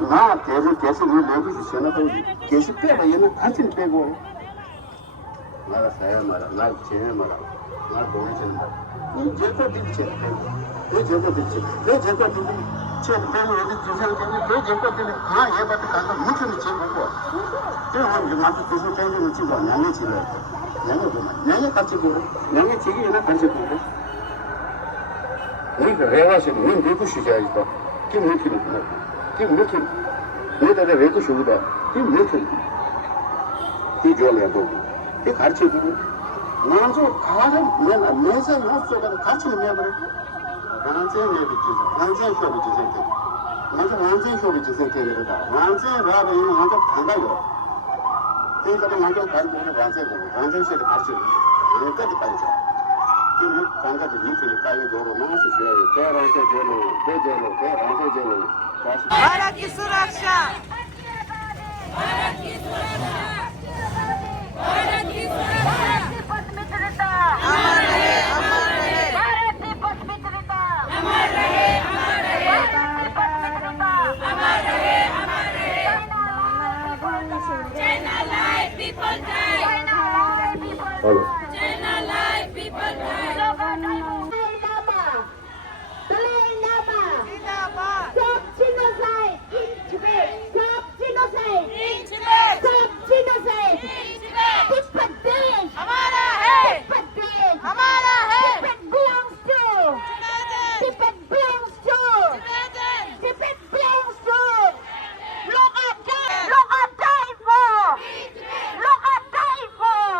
나 계속 우리 모두 전화도 계속 빼고 얘는 같이 빼고 나가 사야 말아 나 제일 말아 나 보내주는 거 제거 듣지 내 제거 듣지 내 제거 듣지 제 배는 어디 주상되니 내 제거 듣는 아 얘밖에 가서 무슨 제거고 그럼 이제 맞아 두수 땡기는 찍고 냥에 찍어 냥에 같이 보고 냥에 찍이 얘나 같이 보고 우리가 해가지고 우리 내고 쉬자니까 지금 이렇게 지금 이렇게 내가 외국 쇼다 지금 이렇게 이 조례도 이 가르치고 나도 가는 내가 매서 나서가 같이 내버려 완전 내비지 완전 쇼비지 생태 완전 쇼비지 생태를 완전 라고 완전 반가요 그러니까 완전 반대로 완전 쇼를 가르치고 여기까지 가르쳐 지금 관가지 이렇게 까요 도로 마스 쇼요 대란세 제로 대란세 제로 भारत की सुरक्षा भारत की पथ मित्रता अमर रहे अमर रहे भारत की पथ मित्रता अमर रहे अमर रहे China life people die China life people die जिंदाबाद Stop genocide in Tibet! Stop genocide! in Tibet Stop genocide! in Tibet Tibet desh! हमारा है Tibet desh! हमारा है Tibet belongs to! Tibet belongs to! Tibetan Tibet belongs to! Look at die for! Look at die for!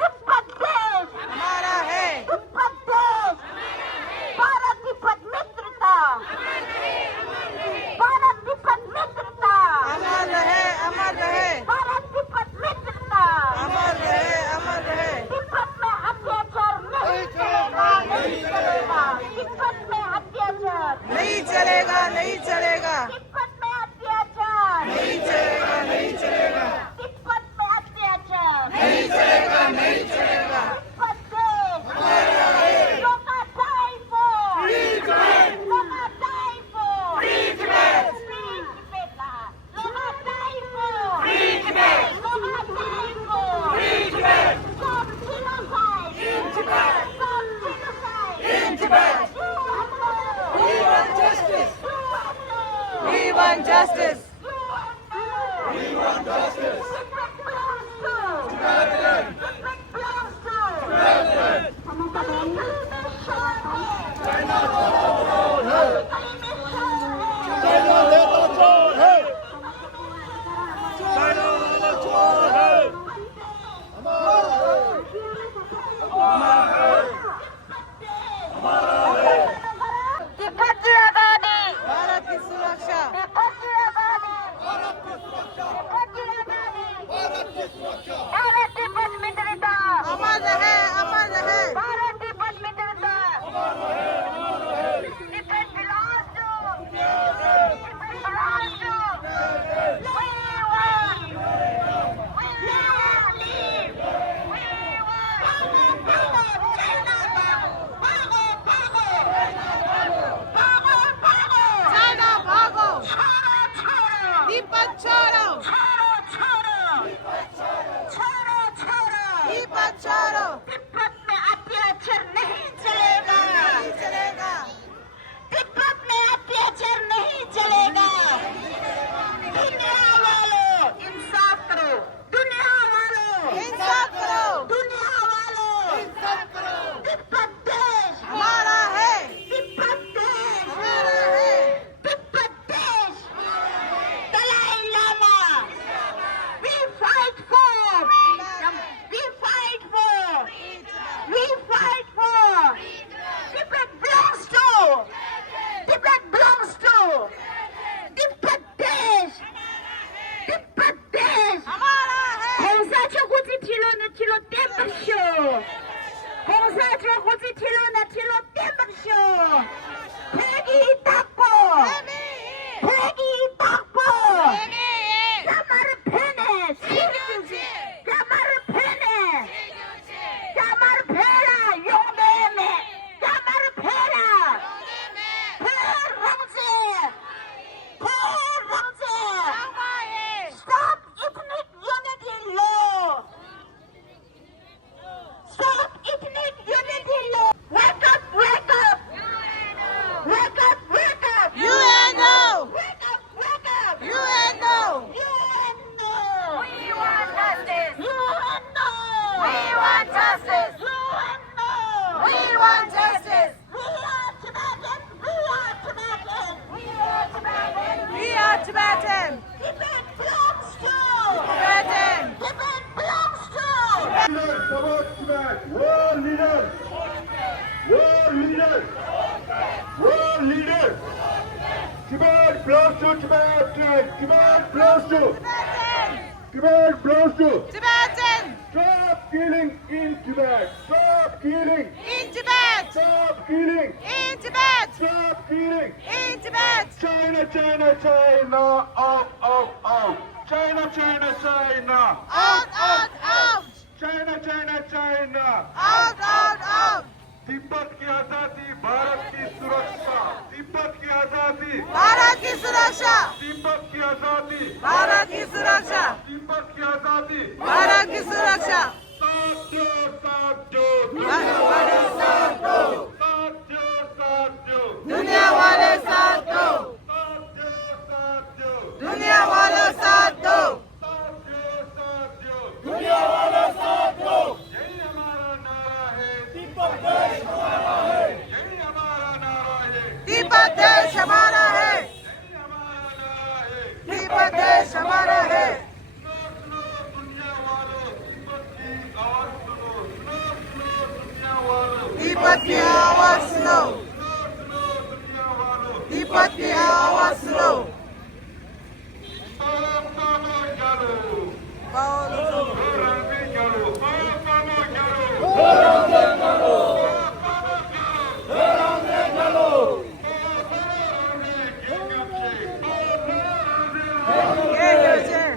Tibet desh! हमारा है Tibet desh! Bharat Tibet mitrata! Bharat Tibet mitrata! अमर रहे अमर रहे भारत तिब्बत मित्रता अमर रहे अमर रहे तिब्बत में अत्याचार नहीं चलेगा नहीं चलेगा तिब्बत में अत्याचार नहीं चलेगा नहीं चलेगा तिब्बत में अत्याचार नहीं चलेगा नहीं चलेगा तिब्बत में अत्याचार नहीं चलेगा नहीं चलेगा तिब्बत देश लोग die for लोग die for free Tibet लोग die for लोग die for Stop genocide! Stop genocide! We want justice we want justice Tibet की आजादी भारत की सुरक्षा तिब्बत की आजादी तिब्बत की आजादी भारत तिब्बत मित्रता अमर रहे अमर रहे भारत तिब्बत मित्रता Tibet belongs to Tibet belongs to we want leave we want China भागो तिब्बत छोड़ो तिब्बत छोड़ो तिब्बत में अत्याचार नहीं चलेगा नहीं चलेगा तिब्बत में अत्याचार नहीं चलेगा दुनिया वालों इंसाफ करो दुनिया वालों इंसाफ करो दुनिया वालों इंसाफ करो तिब्बत देश हमारा है तिब्बत देश हमारा है तिब्बत देश Dalai Lama we fight for we fight for Tibet belongs to Tibet belongs to Tibet desh Tibet desh हमारा है 공사초 고지 틸로는 틸로 땜박쇼 공사초 고지 틸로는 틸로 땜박쇼 대기 닦고 대기 닦고 야마르 페네 야마르 페네 야마르 페라 용매매 야마르 페라 페롱제 Tibet belongs to. Tibetan. Stop killing in Tibet. Stop killing. In Tibet. Stop killing. In Tibet. Stop killing. In Tibet. China, China, China. Out, out, out. China, China, China. Out, out, out. China, China, China. Out, out, out. Tibet की आजादी, भारत की सुरक्षा. तिब्बत की आजादी, भारत की सुरक्षा. तिब्बत की आजादी, भारत की सुरक्षा. तिब्बत की आजादी. भारत की सुरक्षा. साथ दो, साथ दो. साथ दो. साथ दो, साथ दो. दुनिया वाले साथ दो. साथ दो, साथ दो. दुनिया वाले साथ दो. साथ दो, साथ दो. दुनिया वाले साथ दो. यही हमारा नारा है. तिब्बत देश हमारा है. यही हमारा नारा है. तिब्बत देश हमारा है. यही हमारा नारा है. तिब्बत देश हमारा है. सुनो, सुनो दुनिया वालों, तिब्बत की आवाज सुनो. सुनो, सुनो दुनिया वालों. तिब्बत की आवाज सुनो. सुनो, सुनो दुनिया वालों. तिब्बत की आवाज सुनो. Polo Galo. बोलो. Rangi Galo. Polo Galo. Geleceğim. Geleceğim.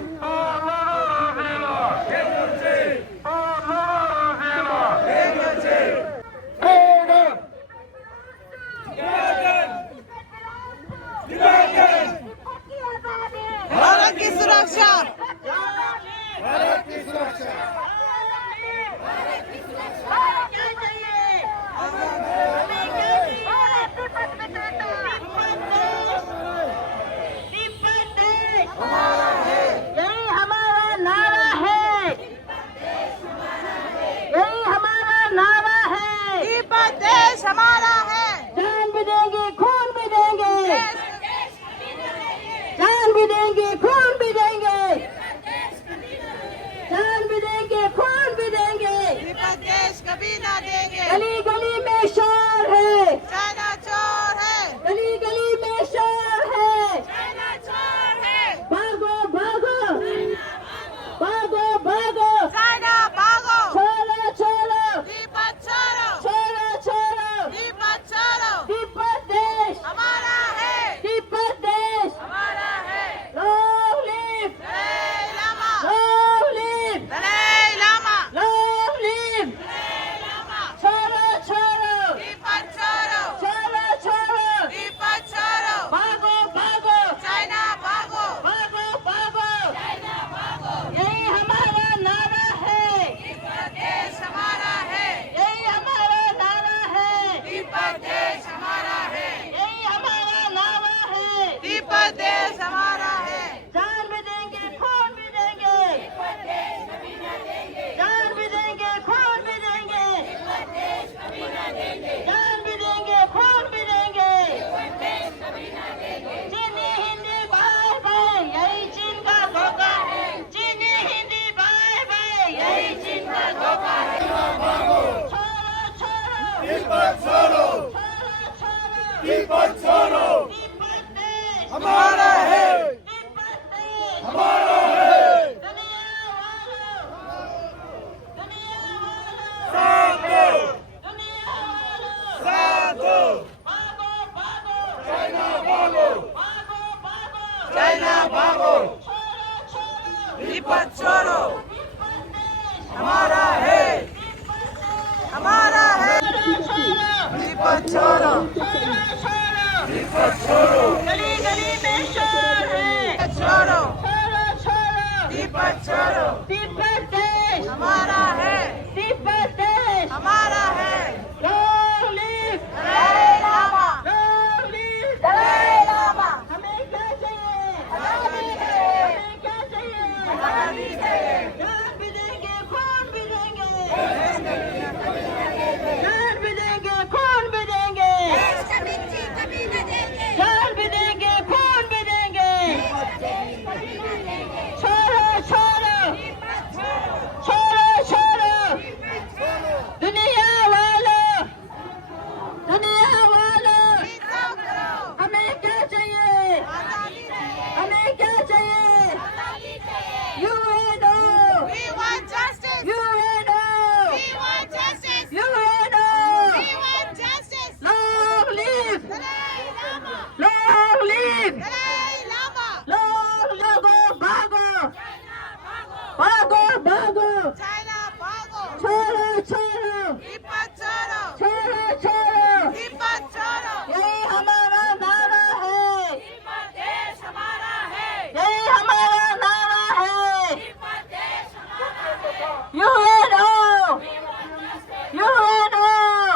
Bharat की सुरक्षा. यही हमारा नारा है. यही हमारा नारा है. तिब्बत देश हमारा है. जान भी देंगे, खून भी देंगे. जान भी देंगे, खून भी देंगे. जान भी देंगे, खून भी देंगे. तिब्बत देश कभी ना देंगे. गली गली में शोर है. चाइना चोर है. गली गली में शोर है. चाइना चोर है. भागो भागो. भागो भागो. चाइना भागो. छोड़ो छोड़ो. तिब्बत छोड़ो. छोड़ो छोड़ो. तिब्बत छोड़ो. तिब्बत देश हमारा है. तिब्बत देश हमारा है. Long live Dalai Lama. Long live Dalai Lama. Long live Dalai Lama. छोड़ो छोड़ो. तिब्बत छोड़ो. छोड़ो छोड़ो. तिब्बत छोड़ो. भागो भागो. चाइना भागो. भागो भागो. चाइना भागो. यही हमारा नारा है. तिब्बत देश हमारा है. यही हमारा नारा है. तिब्बत देश हमारा है. यही हमारा नारा है. तिब्बत देश हमारा है. जान भी देंगे, खून भी देंगे. तिब्बत देश कभी ना देंगे. जान भी देंगे, खून भी देंगे. तिब्बत देश कभी ना देंगे. जान भी देंगे, खून भी देंगे. तिब्बत देश कभी ना देंगे. चीनी हिंदी बाय बाय, यही चीन का धोखा है. चीनी हिंदी बाय बाय, यही चीन का धोखा है. छोड़ो छोड़ो. तिब्बत छोड़ो. छोड़ो छोड़ो. तिब्बत छोड़ो. तिब्बत देश हमारा है. तिब्बत देश हमारा है. दुनिया वालों. दुनिया वालों. साथ दो. दुनिया वालों. साथ दो. भागो भागो. चाइना भागो. भागो भागो. चाइना भागो. छोड़ो छोड़ो. तिब्बत छोड़ो. तिब्बत देश हमारा है. तिब्बत देश हमारा है. तिब्बत छोड़ो. तिब्बत छोड़ो. गली गली में शोर है. छोड़ो. छोड़ो छोड़ो. तिब्बत छोड़ो. तिब्बत देश हमारा है. तिब्बत देश हमारा है. Long live Dalai Lama. Long live Dalai Lama. हमें क्या चाहिए? आजादी चाहिए. हमें क्या चाहिए? आजादी चाहिए. जान भी देंगे, खून भी देंगे. जान भी देंगे, खून भी देंगे. जान भी देंगे, खून भी देंगे. छोड़ो छोड़ो. छोड़ो छोड़ो. भागो भागो चाइना भागो छोड़ो छोड़ो तिब्बत छोड़ो छोड़ो छोड़ो तिब्बत छोड़ो यही हमारा नारा है तिब्बत देश हमारा है यही हमारा नारा है तिब्बत देश हमारा है UNO UNO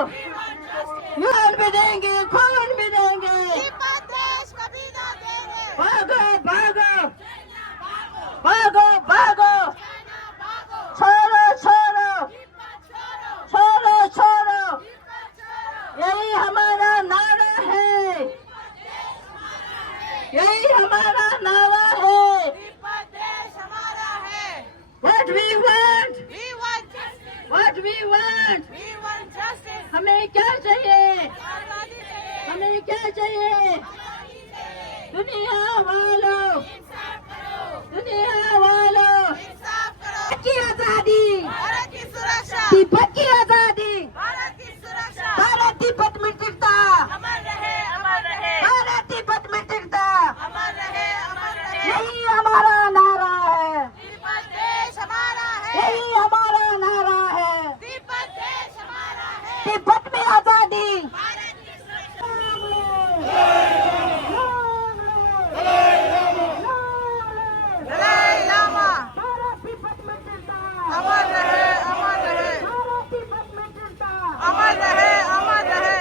We want justice. UN भी देंगे खून भी देंगे तिब्बत देश कभी ना देंगे भागो भागो भागो भागो भागो चाइना भागो छोड़ो छोड़ो तिब्बत छोड़ो छोड़ो छोड़ो तिब्बत छोड़ो यही हमारा नारा है यही हमारा नारा है तिब्बत देश हमारा है What we want We want justice. What we want We want justice. हमें क्या चाहिए आजादी चाहिए हमें क्या चाहिए आजादी चाहिए दुनिया वालों इंसाफ करो दुनिया वालों इंसाफ करो की आजादी भारत की सुरक्षा तिब्बत की आजादी भारत की सुरक्षा भारत तिब्बत में टिकता अमर रहे अमर रहे भारत तिब्बत में टिकता अमर रहे यही हमारा नारा है तिब्बत देश हमारा है यही हमारा नारा है तिब्बत देश हमारा है तिब्बत में आजादी भारत की सुरक्षा दलाई लामा अमर रहे अमर रहे अमर रहे अमर रहे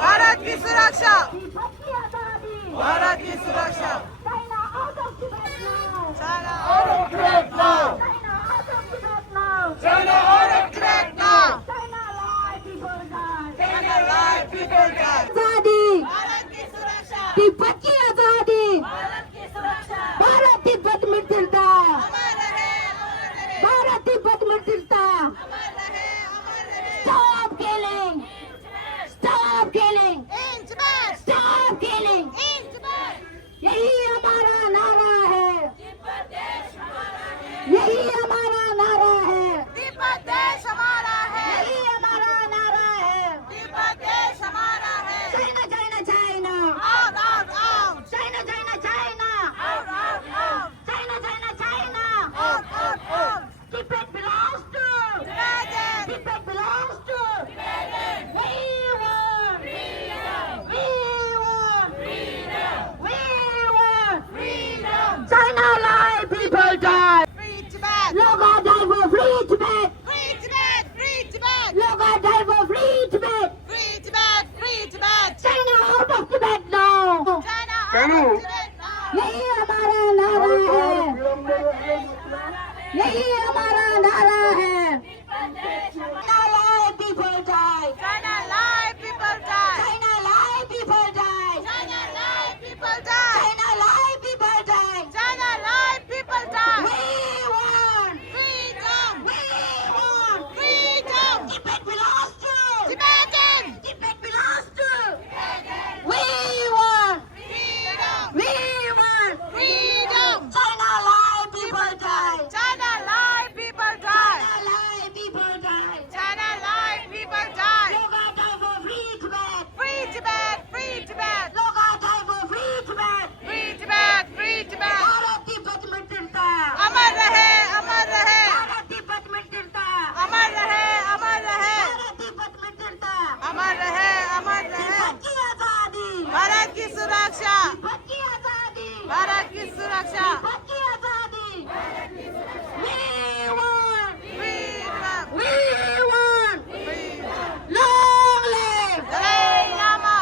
भारत की सुरक्षा भारत की सुरक्षा China out of threat now China out of threat now China live people die आजादी भारत की सुरक्षा तिब्बत की आजादी भारत की सुरक्षा भारत तिब्बत में टिकता अमर रहे भारत तिब्बत में टिकता अमर रहे Stop killing Stop killing inch बैठ Stop killing इंच बैठ यही हमारा नारा है तिब्बत देश हमारा है यही हमारा नारा है तिब्बत देश हमारा है यही हमारा नारा है तिब्बत देश हमारा है China China China out out out China China China out out out China China China out out out Tibet belongs to Tibetan Tibet belongs to We want We want We want freedom China live people die free Tibet लोग die for free Tibet free Tibet free Tibet लोग die for free Tibet free Tibet free Tibet China out of Tibet now China out Kanu. of Tibet now यही हमारा नारा है यही हमारा नारा है China live people die China live people die China live people die China live people die China live people die China live people die We want freedom freedom freedom Tibet belongs to Tibetan Tibet belongs to We want freedom freedom freedom China live people die China live people die China live people die China live people die लोग die for free Tibet free Tibet free Tibet लोग die for free Tibet free Tibet free Tibet Bharat Tibet में टिकता अमर रहे अमर रहे भारत तिब्बत में टिकता अमर रहे अमर रहे भारत तिब्बत में टिकता अमर रहे अमर रहे तिब्बत की आजादी भारत की सुरक्षा तिब्बत की आजादी भारत की सुरक्षा तिब्बत की आजादी We want freedom long live Dalai Lama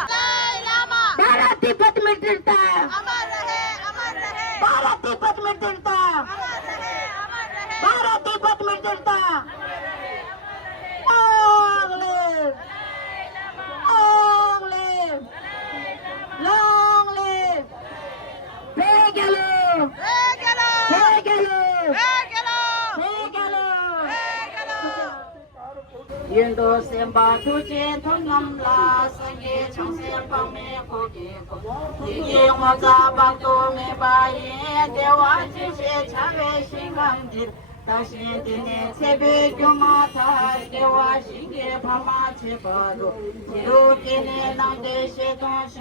Bharat Tibet में टिकता अमर रहे भारत तिब्बत में टिकता अमर रहे भारत तिब्बत में टिकता Long live Long live Long live Pegalo Pegalo Pegalo Pegalo Pegalo Pegalo 인도 셈바투제 돈남라 상계 청세방매 고기고 이경화자 박동에 바에 대화지시 차베 신강들 다시 되네 새벽 교마타 대화 신계 밤아 제바도 지루기네 남대시 동쇼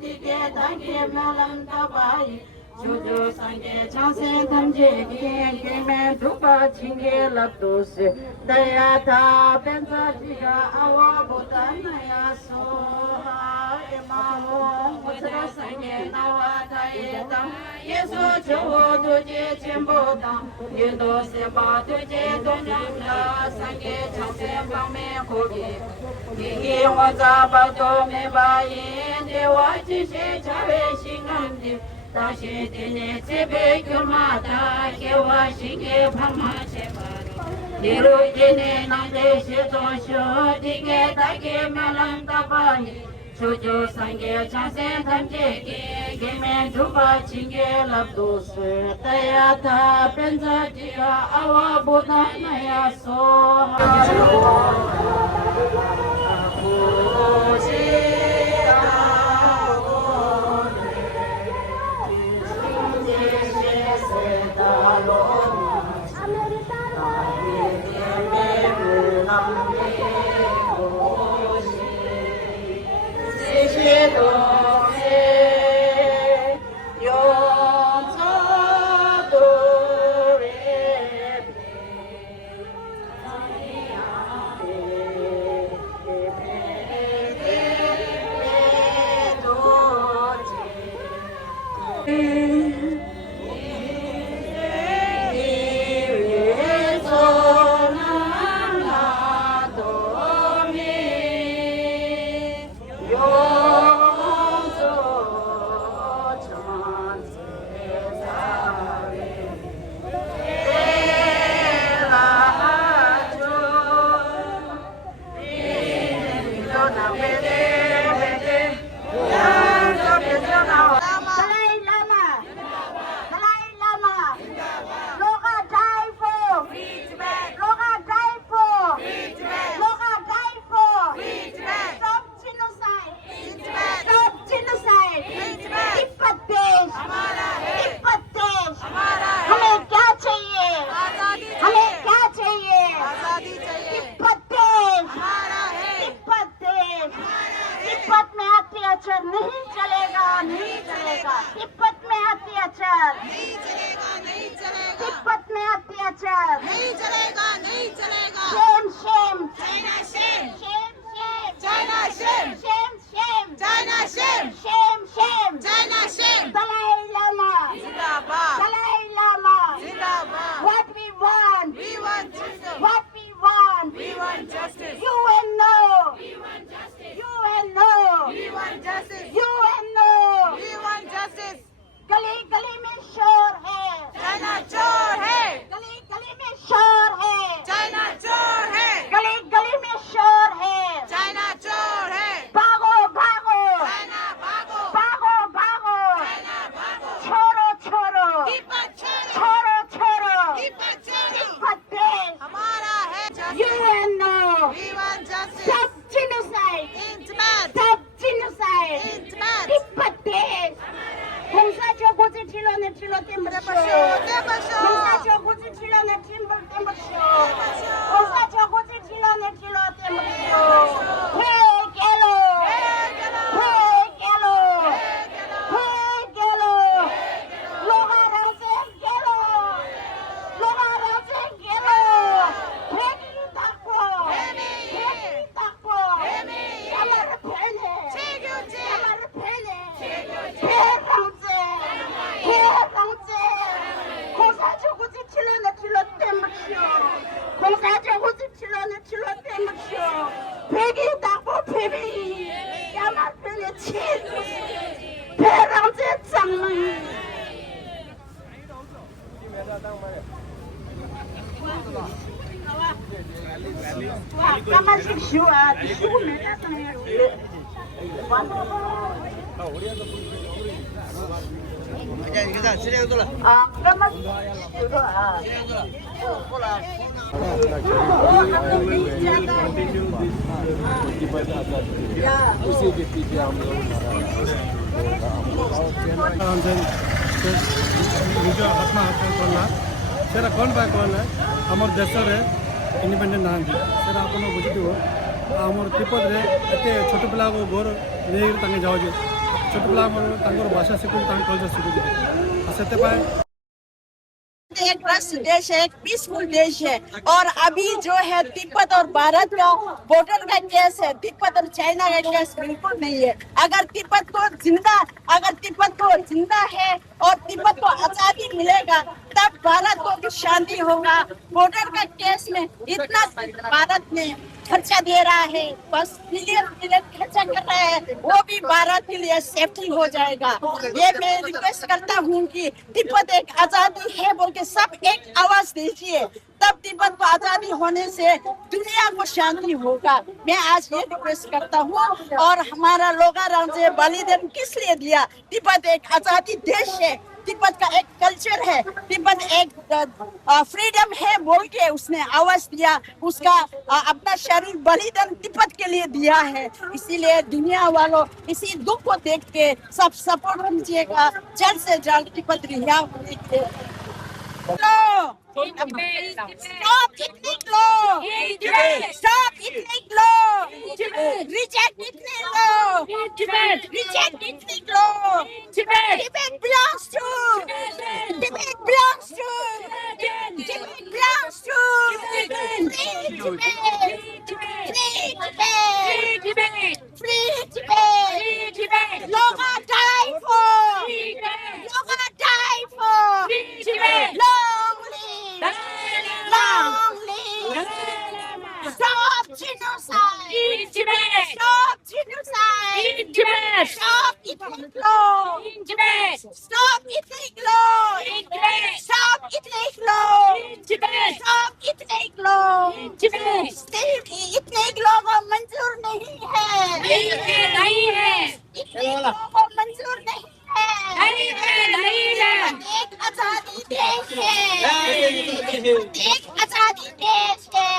디게 당기 멸란다 바이 주주 상계 장생 탐지기 김에 두바 징계 랍도스 나야 다 벤자지가 아와보다 나야 소하 이마호 무스라 상계 나와 다이당 예수 주호 두지 진보당 유도 세바 두지 동양나 상계 장생 방매 고기 이기 화자바도 매바인 대와 지시 자회 신간디 다시 되네 집에 교마다 개와시게 밤마제바로 이루지네 남대시 도쇼 디게 다게 말랑다바니 주주상계 장생 탐지기 개면 두바 징계 랍도스 따야타 벤자지가 아와보다 나야 소하 नहीं चलेगा नहीं चलेगा तिब्बत में अत्याचार नहीं चलेगा नहीं चलेगा तिब्बत में अत्याचार नहीं चलेगा नहीं चलेगा shame shame China shame shame shame China shame shame shame China shame shame shame China shame Dalai Lama जिंदाबाद दलाई लामा जिंदाबाद what we want justice what we want justice you and no we want justice you and no we want justice you and no we want justice गली गली में शोर है China चोर है गली गली में शोर है चाइना चोर है गली गली में शोर है चाइना चोर है भागो भागो चाइना भागो भागो भागो चाइना भागो छोड़ो छोड़ो तिब्बत छोड़ो छोड़ो तिब्बत देश हमारा है you and no we want justice stop genocide stop genocide Tibet देश 공사적 고지 칠러내 칠러 땜버쇼 공사적 고지 칠러내 찜벌 땜버쇼 공사적 고지 칠러내 칠러 땜버쇼 회개로 회개로 회개로 로가랑생 개로 로가랑생 개로 회기 닦고 회기 닦고 야마를 패네 야마를 패네 대강제 대강제 공사적 고지 칠러내 칠러 땜버쇼 공사적 고지 칠러내 칠러 땜버쇼 회기 닦고 회기 야마 패네 치 대강제 장르 까만색 쉬워 죽으면 까만색 ନିଜ ଆତ୍ମହତ୍ୟା କଲା ସେଟା କ'ଣ ପାଇଁ କଲା ଆମର ଦେଶରେ ଇଣ୍ଡିପେଣ୍ଡେଣ୍ଟ ନାହାନ୍ତି ସେଟା ଆପଣ ବୁଝିଥିବ ଆମର ତିବ୍ବତରେ ଏତେ ଛୋଟ ପିଲାକୁ ଘର ନେଇକରି ତାଙ୍କେ ଯାଉଛେ ଛୋଟ ପିଲା ତାଙ୍କର ଭାଷା ଶିଖୁଛି ତାଙ୍କ କଲଚର ଶିଖୁଛି ସେଥିପାଇଁ एक ट्रस्ट देश है, एक पीसफुल देश है। और अभी जो है तिब्बत और भारत का बॉर्डर का केस है, तिब्बत और चाइना का केस बिल्कुल नहीं है। अगर तिब्बत को जिंदा है और तिब्बत को आजादी मिलेगा तब भारत को भी शांति होगा। बॉर्डर का केस में इतना भारत में खर्चा दे रहा है, बस मिलियन खर्चा कर रहा है, वो भी भारत के लिए सेफ्टी हो जाएगा। ये मैं रिक्वेस्ट करता हूँ कि तिब्बत एक आजादी है बोल के सब एक आवाज दीजिए, तब तिब्बत को आजादी होने से दुनिया को शांति होगा। मैं आज ये रिक्वेस्ट करता हूँ। और हमारा लोगाराम से बलिदान किस लिए दिया? तिब्बत एक आजादी देश है, तिब्बत का एक कल्चर है, तिब्बत एक फ्रीडम है बोल के उसने आवाज दिया, उसका अपना शरीर बलिदान तिब्बत के लिए दिया है। इसीलिए दुनिया वालों इसी दुख को देख के सब सपोर्ट कीजिएगा, जल्द से जल्द तिब्बत रिहा होने के। Stop ethnic law! Stop ethnic law! Reject ethnic law! Reject ethnic law! Tibet belongs to! Tibet belongs to! Tibet belongs to! Free Tibet! Free Tibet! Free Tibet! Loga die for! Loga die for! Long live! Long live! Stop genocide! Stop genocide! Stop ethnic law! Stop ethnic law! Stop ethnic law! Stop ethnic law! ethnic law को मंजूर नहीं है! ethnic law को मंजूर नहीं है! एक आजादी देश है! एक आजादी देश है!